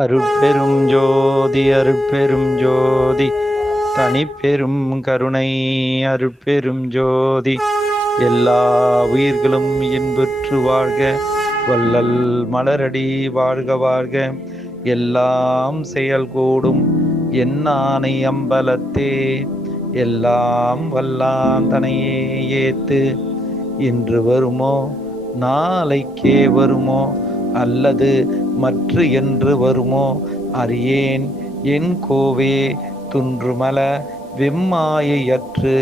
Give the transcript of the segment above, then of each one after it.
அருட்பெரும் ஜோதி அருட்பெரும் ஜோதி தனிப்பெரும் கருணை அருட்பெரும் ஜோதி. எல்லா உயிர்களும் இன்புற்று வாழ்க, வள்ளல் மலரடி வாழ்க வாழ்க. எல்லாம் செயல் கூடும் என்னானை அம்பலத்தே, எல்லாம் வல்லான் தனையே ஏத்து. இன்று வருமோ நாளைக்கே வருமோ, அல்லது மற்ற என்று வருமோ அறியேன். என் கோவே துன்றுமல வெம்மாயையற்று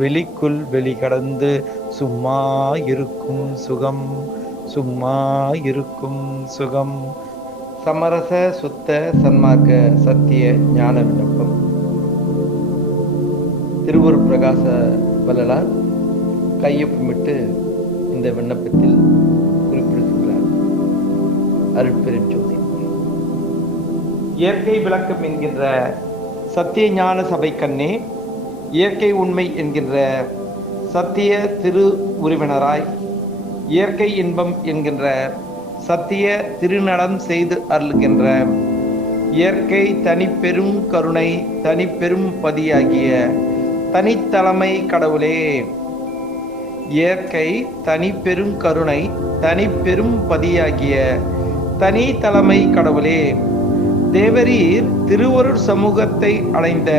வெளிக்குள் வெளிகடந்து சும்மா இருக்கும் சுகம், சும்மா இருக்கும் சுகம். சமரச சுத்த சன்மார்க்க சத்திய ஞான விண்ணப்பம். திருவருட் பிரகாச வள்ளலார் கையொப்பமிட்டு இந்த விண்ணப்பத்தில் குறிப்பிடுகின்றார். அருட்பெரும் ஜோதி. இயற்கை விளக்கம் என்கின்ற சத்திய ஞான சபை கண்ணே, இயற்கை உண்மை என்கின்ற சத்திய திரு உரிவினராய், இயற்கை இன்பம் என்கின்ற சத்திய திருநடம் செய்து அருள்கின்ற இயற்கை தனிப்பெரும் கருணை தனிப்பெரும் பதியாகிய தனித்தலைமை கடவுளே, இயற்கை தனிப்பெரும் கருணை தனிப்பெரும் பதியாகிய தனி தலைமை கடவுளே, தேவரீர் திருவருட் சமூகத்தை அடைந்த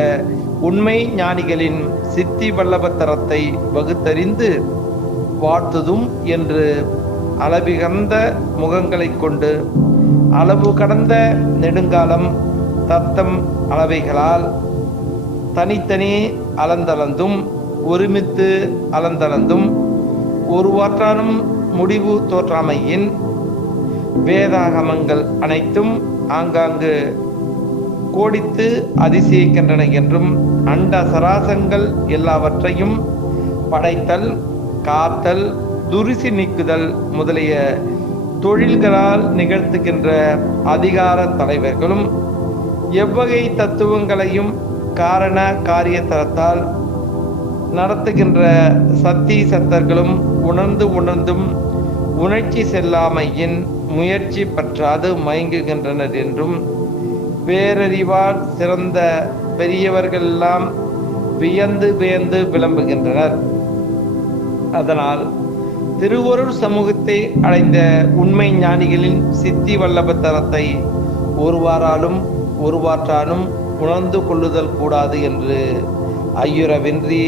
உண்மை ஞானிகளின் சித்தி வல்லபத்தரத்தை வகுத்தறிந்து வாழ்த்துதும் என்று அளவிகந்த முகங்களை கொண்டு அளவு கடந்த நெடுங்காலம் தத்தம் அளவைகளால் தனித்தனி அளந்தளந்தும் ஒருமித்து அளந்தளந்தும் ஒருவாற்றானும் முடிவு தோற்றாமையின் வேதாகமங்கள் அனைத்தும் ஆங்காங்கு கோடித்து அதிசயிக்கின்றன என்றும், அண்ட சராசங்கள் எல்லாவற்றையும் படைத்தல் காத்தல் துரிசி நீக்குதல் முதலிய தொழில்களால் நிகழ்த்துகின்ற அதிகார தலைவர்களும் எவ்வகை தத்துவங்களையும் காரண காரிய தரத்தால் நடத்துகின்ற சத்தி சத்தர்களும் உணர்ந்தும் உணர்ச்சி செல்லாமையின் முயற்சி பற்றாது மயங்குகின்றனர் என்றும், பேரறிவால் சிறந்த பெரியவர்களெல்லாம் வியந்து விளம்புகின்றனர். அதனால் திருவருள் சமூகத்தை அடைந்த உண்மை ஞானிகளின் சித்தி வல்லபத்தரத்தை ஒருவாறாலும் ஒருவாற்றானும் உணர்ந்து கொள்ளுதல் கூடாது என்று ஐயுறவின்றி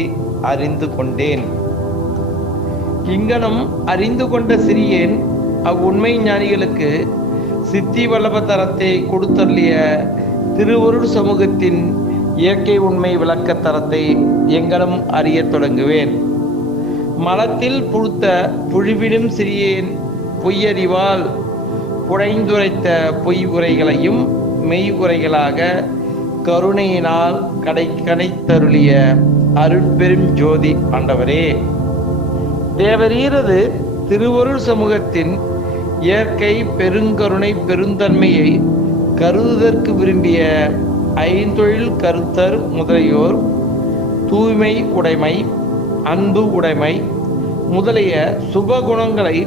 அறிந்து கொண்டேன். இங்கனம் அறிந்து கொண்ட சிறியேன் அவ்வுண்மை ஞானிகளுக்கு சித்தி வல்லபத்தரத்தை கொடுத்தள்ளிய திருவருள் சமூகத்தின் இயற்கை உண்மை விளக்கத்தரத்தை எங்கனம் அறிய தொடங்குவேன். மலத்தில் புழுத்த புழுவிடும் சிறியேன் பொய்யறிவால் புழைந்துரைத்த பொய் உரைகளையும் மெய் உரைகளாக கருணையினால் கனைத்தருளிய அருட்பெரும் ஜோதி ஆண்டவரே, தேவரீரது திருவருள் சமூகத்தின் இயற்கை பெருங்கருணை பெருந்தன்மையை கருதுதற்கு விரும்பிய ஐந்தொழில் கருத்தர் முதலியோர் தூய்மை உடைமை அன்பு உடைமை முதலிய சுபகுணங்களை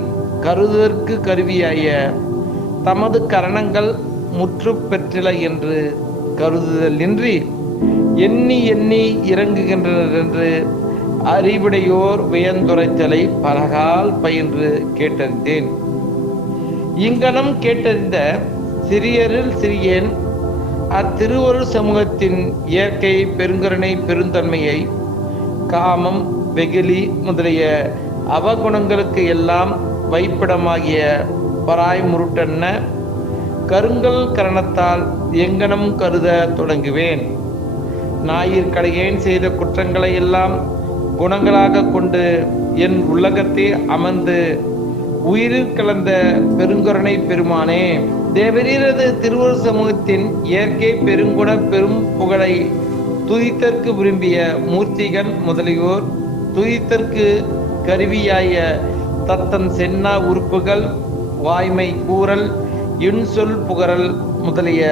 கருதுதற்கு கருவியாய தமது கரணங்கள் முற்று பெற்றில என்று கருதுதலின்றி எண்ணி இறங்குகின்றனர் என்று அறிவுடையோர் வியந்துரைத்தலை பலகால் பயின்று கேட்டறிந்தேன். இங்கனம் கேட்டறிந்த சிறியரில் சிறியேன் அத்திருவருள் சமூகத்தின் இயற்கை பெருங்கருணை பெருந்தன்மையை காமம் வெகுளி முதலிய அவகுணங்களுக்கு எல்லாம் வைப்பிடமாகிய பராய் முருட்டன்ன கருங்கல் கரணத்தால் எங்கனம் கருத தொடங்குவேன். ஞாயிற்கடையேன் செய்த குற்றங்களை எல்லாம் குணங்களாக கொண்டு என் உள்ளகத்தை அமர்ந்து உயிரில் கலந்த பெருங்கருணை பெருமானே, தேவரீரது திருவருள் சமூகத்தின் இயற்கை பெருங்குண பெரும் புகழை துதித்தற்கு விரும்பிய மூர்த்திகள் முதலியோர் துதித்தற்கு கருவியாய தத்தன் சென்னா உறுப்புகள் வாய்மை கூறல் இன்சொல் புகழல் முதலிய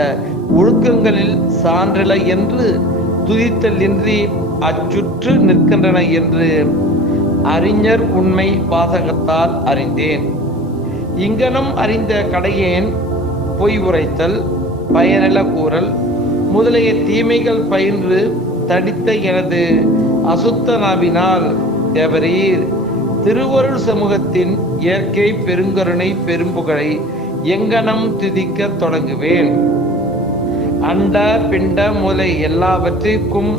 ஒழுக்கங்களில் சான்றல என்று துதித்தலின்றி அச்சுற்று நிற்கின்றன என்று அறிஞர் உண்மை வாசகத்தால் அறிந்தேன். இங்கனம் அறிந்த கடையேன் பொய் உரைத்தல், பயனில கூறல் முதலிய தீமைகள் பயின்று தடித்த எனது அசுத்த நாவினால் தேவரீர் திருவருள் சமூகத்தின் இயற்கை பெருங்கருணை பெரும்புகழை எங்கனம் துதிக்க தொடங்குவேன். அண்ட பிண்ட மூலை எல்லாவற்றிற்கும்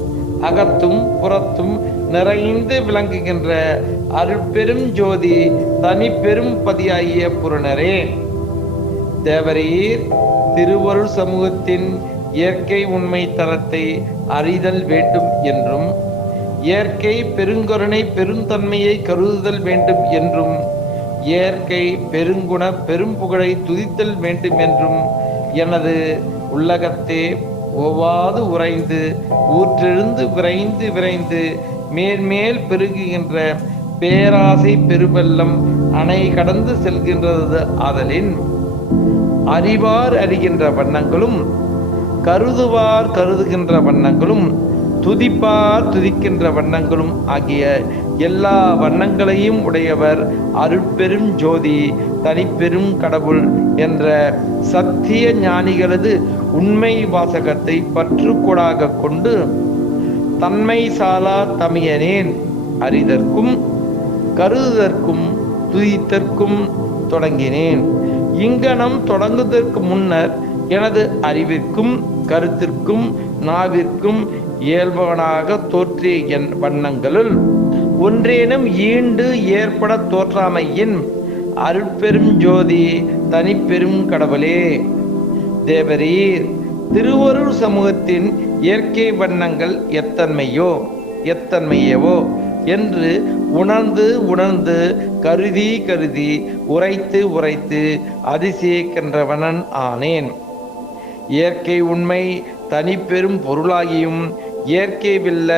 அகத்தும் புறத்தும் நிறைந்து விளங்குகின்ற அருட்பெரும் ஜோதி தனிப்பெரும் பதியாகிய புரணரே, தேவரீர் திருவருள் சமூகத்தின் இயற்கை உண்மை தரத்தை அறிதல் வேண்டும் என்றும் இயற்கை பெருங்கருணை பெருந்தன்மையை கருதுதல் வேண்டும் என்றும் இயற்கை பெருங்குண பெரும்புகழை துதித்தல் வேண்டும் என்றும் எனது உள்ளகத்தே ஒவ்வாது உறைந்து ஊற்றெழுந்து விரைந்து விரைந்து மேன்மேல் பெருகுகின்ற பேராசை பெருவெல்லம் அணை கடந்து செல்கின்றது. ஆதலின் அறிவார் அறிகின்ற வண்ணங்களும் கருதுவார் கருதுகின்ற வண்ணங்களும் துதிப்பார் துதிக்கின்ற வண்ணங்களும் ஆகிய எல்லா வண்ணங்களையும் உடையவர் அருட்பெரும் ஜோதி தனிப்பெரும் கடவுள் என்ற சத்திய ஞானிகளது உண்மை வாசகத்தை பற்றுக்கோடாக கொண்டு தன்மை சாலா தமியனேன் அறிதற்கும் கருதுதற்கும் துதித்தற்கும் தொடங்கினேன். இங்கனம் தொடங்குவதற்கு முன்னர் எனது அறிவிற்கும் கருத்திற்கும் நாவிற்கும் இயல்பவனாக தோற்றிய என் வண்ணங்களுள் ஒன்றேனும் ஈண்டு ஏற்பட தோற்றாமையின் அருட்பெரும் ஜோதி தனிப்பெரும் கடவுளே, தேவரீர் திருவருள் சமூகத்தின் இயற்கை வண்ணங்கள் எத்தன்மையவோ என்று உணர்ந்து உணர்ந்து கருதி கருதி உரைத்து உரைத்து அதிசயிக்கின்றவனன் ஆனேன். இயற்கை உண்மை தனிப்பெரும் பொருளாகியும் இயற்கை வில்ல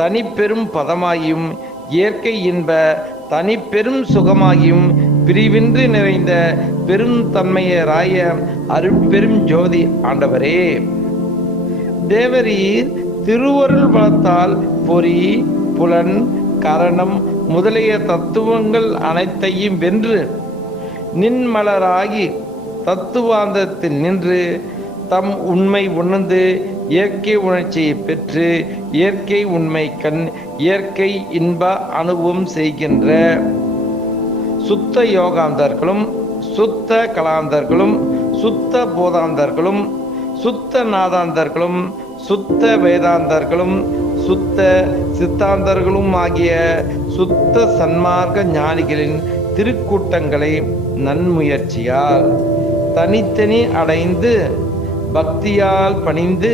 தனிப்பெரும் பதமாகியும் இயற்கை இன்ப தனிப்பெரும் சுகமாகியும் பிரிவின்றி நிறைந்த பெருந்தன்மையராய அருட்பெரும் ஜோதி ஆண்டவரே, தேவரீர் திருவருள் வளத்தால் பொறி புலன் கரணம் முதலிய தத்துவங்கள் அனைத்தையும் வென்று நின்மலராகி தத்துவாந்தத்தில் நின்று தம் உண்மை உணர்ந்து இயற்கை உணர்ச்சியை பெற்று இயற்கை உண்மை கண் இயற்கை இன்ப அனுபவம் செய்கின்ற சுத்த யோகாந்தர்களும் சுத்த கலாந்தர்களும் சுத்த போதாந்தர்களும் சுத்த நாதாந்தர்களும் சுத்த வேதாந்தர்களும் சுத்த சித்தாந்தர்களும் ஆகிய சுத்த சன்மார்க்க ஞானிகளின் திருக்கூட்டங்களை நன்முயற்சியால் தனித்தனி அடைந்து பக்தியால் பணிந்து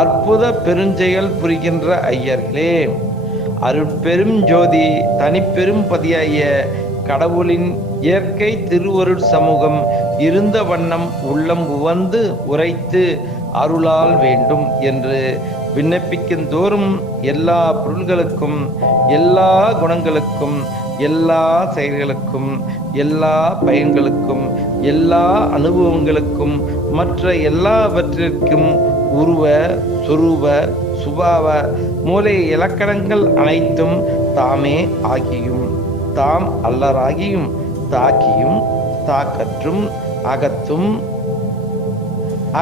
அற்புத பெருஞ்செயல் புரிகின்ற ஐயர்களே, அருட்பெரும் ஜோதி தனிப்பெரும் பதியாகிய கடவுளின் இயற்கை திருவருள் சமூகம் இருந்த வண்ணம் உள்ளம் உவந்து உரைத்து அருளால் வேண்டும் என்று விண்ணப்பிக்கும் தோறும் எல்லா பொருள்களுக்கும் எல்லா குணங்களுக்கும் எல்லா செயல்களுக்கும் எல்லா பயன்களுக்கும் எல்லா அனுபவங்களுக்கும் மற்ற எல்லாவற்றிற்கும் உருவ சுரூப சுபாவ மூலை இலக்கணங்கள் அனைத்தும் தாமே ஆகியும் தாம் அல்லராகியும் தாக்கியும் தாக்கற்றும் அகத்தும்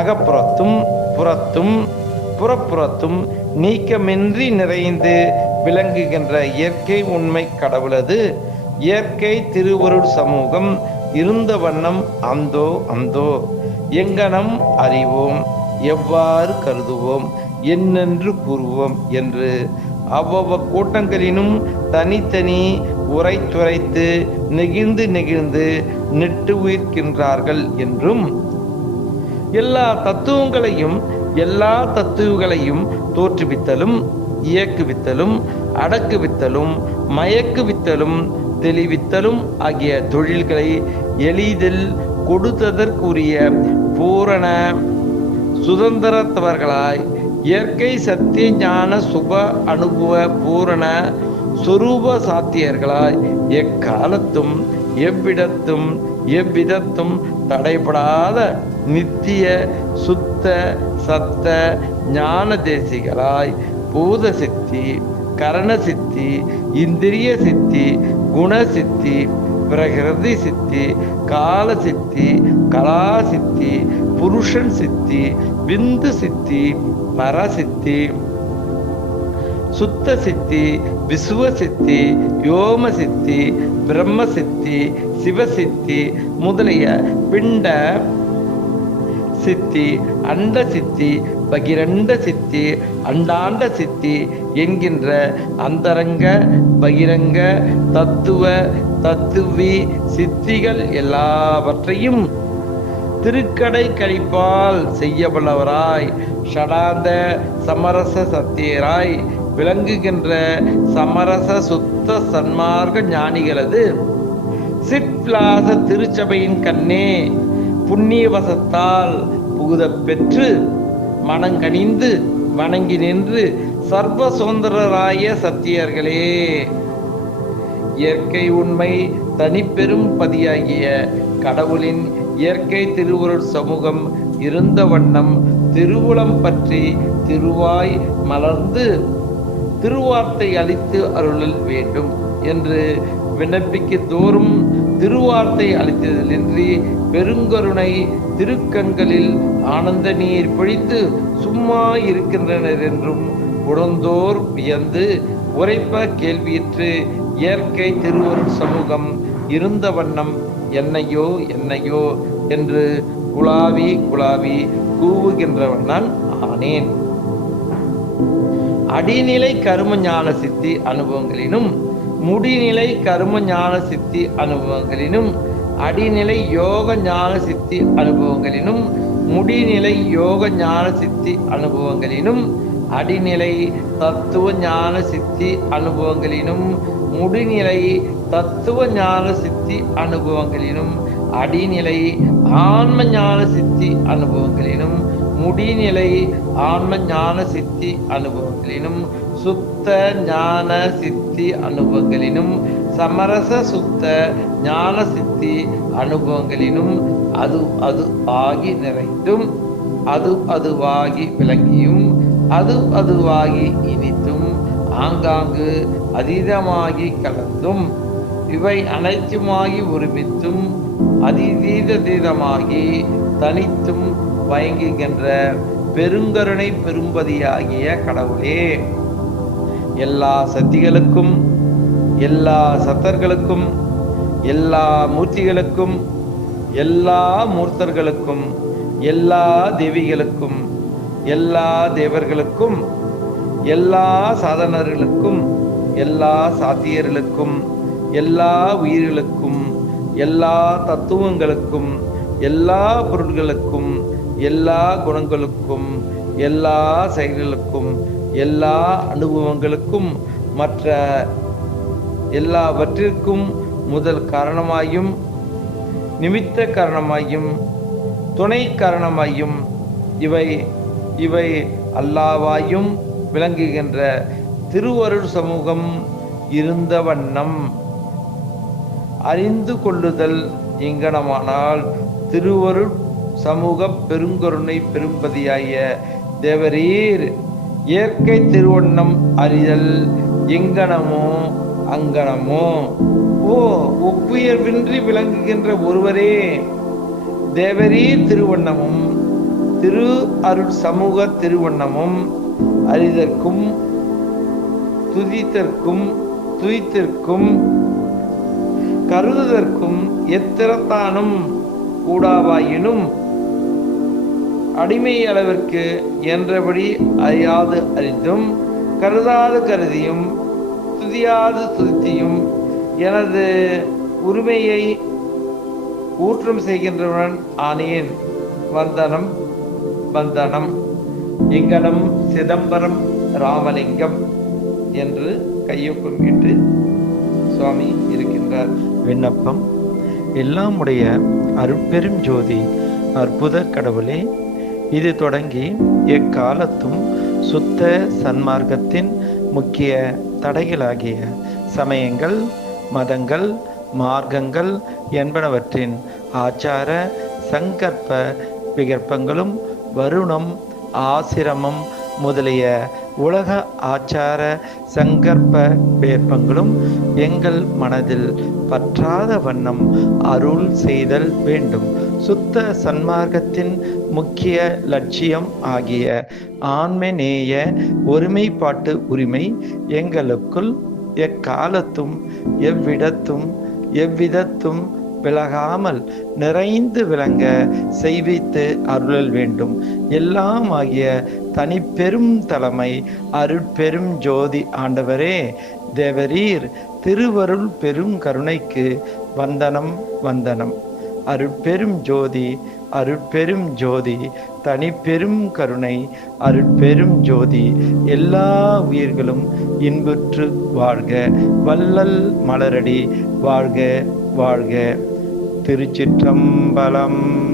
அகப்புறத்தும் புறத்தும் புறப்புறத்தும் நீக்கமின்றி நிறைந்து விளங்குகின்ற இயற்கை உண்மை கடவுளது இயற்கை திருவருள் சமூகம் இருந்த வண்ணம் அந்தோ அந்தோ எங்கனம் அறிவோம், எவ்வாறு கருதுவோம், என்னென்று கூறுவோம் என்று அவ்வளவு கூட்டங்களினும் தனித்தனி உரைத்துரைத்து நெகிழ்ந்து நெகிழ்ந்து நெட்டு உயிர்க்கின்றார்கள் என்றும் எல்லா தத்துவங்களையும் தோற்றுவித்தலும் இயக்குவித்தலும் அடக்குவித்தலும் மயக்குவித்தலும் தெளிவித்தலும் ஆகிய தொழில்களை எளிதில் கொடுத்ததற்குரிய பூரண சுதந்திரத்தவர்களாய் இயற்கை சத்திய ஞான சுப அனுபவ பூரண சொரூப சாத்தியர்களாய் எக்காலத்தும் எவ்விதத்தும் தடைபடாத நித்திய சுத்த சத்த ஞான தேசிகளாய் பூத சித்தி கரண சித்தி இந்திரிய சித்தி குண சித்தி பிரகிருதி சித்தி, கால சித்தி, கலா சித்தி, புருஷன் சித்தி, விந்து சித்தி, பரசித்தி, சுத்த சித்தி, விசுவ சித்தி, யோம சித்தி, பிரம்ம சித்தி, சிவசித்தி முதலிய பிண்ட சித்தி, அண்ட சித்தி, பகிரண்ட சித்தி, அண்டாண்ட சித்தி என்கின்ற அந்தரங்க பகிரங்க தத்துவ தத்துவி சித்திகள் எல்லாவற்றையும் திருக்கடை கழிப்பால் செய்யவல்லவராய் ஷடாந்த சமரச சத்தியராய் விளங்குகின்ற சமரச சுத்த சன்மார்க்க ஞானிகளது சிற்பிலாச திருச்சபையின் கண்ணே புண்ணியவசத்தால் புகுதப் பெற்று மனங்கனிந்து வணங்கி நின்று சர்வ சுதந்திரராய சத்தியர்களே, இயற்கை உண்மை தனிப்பெரும் பதியாகிய கடவுளின் இயற்கை திருவுருள் சமூகம் இருந்த வண்ணம் திருவுளம் பற்றி திருவாய் மலர்ந்து திருவார்த்தை அளித்து அருளல் வேண்டும் என்று விண்ணப்பிக்க தோறும் திருவார்த்தை அளித்ததிலின்றி பெருங்கருணை திருக்கண்களில் ஆனந்த நீர் பொழித்து சும்மா இருக்கின்றனர் என்றும் உணர்ந்தோர் வியந்து உரைப்ப கேள்வியிற்று இயற்கை திருவருள் சமூகம் இருந்த வண்ணம் என்னையோ என்னையோ என்று குழாவி குழாவி கூவுகின்றவன் நான் ஆனேன். அடிநிலை கரும ஞான சித்தி அனுபவங்களினும் முடிநிலை கரும ஞான சித்தி அனுபவங்களினும் அடிநிலை யோக ஞான சித்தி அனுபவங்களினும் முடிநிலை யோக ஞான சித்தி அனுபவங்களினும் அடிநிலை தத்துவ ஞான சித்தி அனுபவங்களினும் முடிநிலை தத்துவ ஞான சித்தி அனுபவங்களினும் அடிநிலை ஆன்ம ஞான சித்தி அனுபவங்களினும் முடிநிலை ஆன்ம ஞான சித்தி அனுபவங்களினும் சுத்த ஞான சித்தி அனுபவங்களினும் சமரச சுத்த ஞான சித்தி அனுபவங்களினும் அது அது ஆகி நிறைந்தும் அது அதுவாகி விளங்கியும் அது அதுவாகி இனித்தும் ஆங்காங்கு அதீதமாகி கலந்தும் இவை அனைத்துமாகி ஒருமித்தும் அதீதமாகி தனித்தும் வயங்குகின்ற பெருங்கருணை பெரும்பதியாகிய கடவுளே, எல்லா சக்திகளுக்கும் எல்லா சத்தர்களுக்கும் எல்லா மூர்த்திகளுக்கும் எல்லா மூர்த்தர்களுக்கும் எல்லா தேவிகளுக்கும் எல்லா தேவர்களுக்கும் எல்லா சாதனர்களுக்கும் எல்லா சாத்தியர்களுக்கும் எல்லா உயிர்களுக்கும் எல்லா தத்துவங்களுக்கும் எல்லா பொருட்களுக்கும் எல்லா குணங்களுக்கும் எல்லா செயல்களுக்கும் எல்லா அனுபவங்களுக்கும் மற்ற எல்லாவற்றிற்கும் முதல் காரணமாயும் நிமித்த காரணமாயும் துணை காரணமாயும் இவை இவை அல்லாவாயும் விளங்குகின்ற திருவருள் சமூகம் இருந்த வண்ணம் அறிந்து கொள்ளுதல் இங்கனமானால் திருவருள் சமூக பெருங்கருணை பெரும்பதியாய தேவரீர் இயற்கை திருவண்ணம் அறிதல் எங்கனமோ அங்கனமோ. ஓ ஒப்புயர்வின்றி விளங்குகின்ற ஒருவரே, தேவரீர் திருவண்ணமும் திரு அருள் சமூக திருவண்ணமும் அறிதற்கும் துதித்திற்கும் கருதுதற்கும் எத்திரத்தானும் கூடாவாயினும் அடிமை அளவிற்கு என்றபடி அறியாது அறிந்தும் கருதாது கருதியும் துதியாது துதித்தியும் எனது உரிமையை ஊற்றம் செய்கின்றவன் ஆனேன். வந்தனம் வந்தனம் இங்கனம் சிதம்பரம் ராமலிங்கம் என்று கையொப்பமிட்டு சுவாமி இருக்கின்றார். விண்ணப்பம். எல்லாம் உடைய அருட்பெரும் ஜோதி அற்புத கடவுளே, இது தொடங்கி எக்காலத்தும் சுத்த சன்மார்க்கத்தின் முக்கிய தடைகளாகிய சமயங்கள், மதங்கள், மார்க்கங்கள் என்பனவற்றின் ஆச்சார சங்கற்ப விகற்பங்களும் வருணம், ஆசிரமம் முதலிய உலக ஆச்சார சங்கற்ப வேற்பங்களும் எங்கள் மனதில் பற்றாத வண்ணம் அருள் செய்தல் வேண்டும். சுத்த சன்மார்க்கத்தின் முக்கிய லட்சியம் ஆகிய ஆன்மநேய ஒருமைப்பாட்டு உரிமை எங்களுக்குள் எக்காலத்தும் எவ்விதத்தும் விலகாமல் நிறைந்து விளங்க செய்வித்து அருளல் வேண்டும். எல்லாம் ஆகிய தனிப்பெரும் தலைமை அருட்பெரும் ஜோதி ஆண்டவரே, தேவரீர் திருவருள் பெரும் கருணைக்கு வந்தனம் வந்தனம். அருட்பெரும் ஜோதி அருட்பெரும் ஜோதி தனிப்பெரும் கருணை அருட்பெரும் ஜோதி எல்லா உயிர்களும் இன்புற்று வாழ்க. வள்ளல் மலரடி வாழ்க வாழ்க. திருச்சிற்றம்பலம்.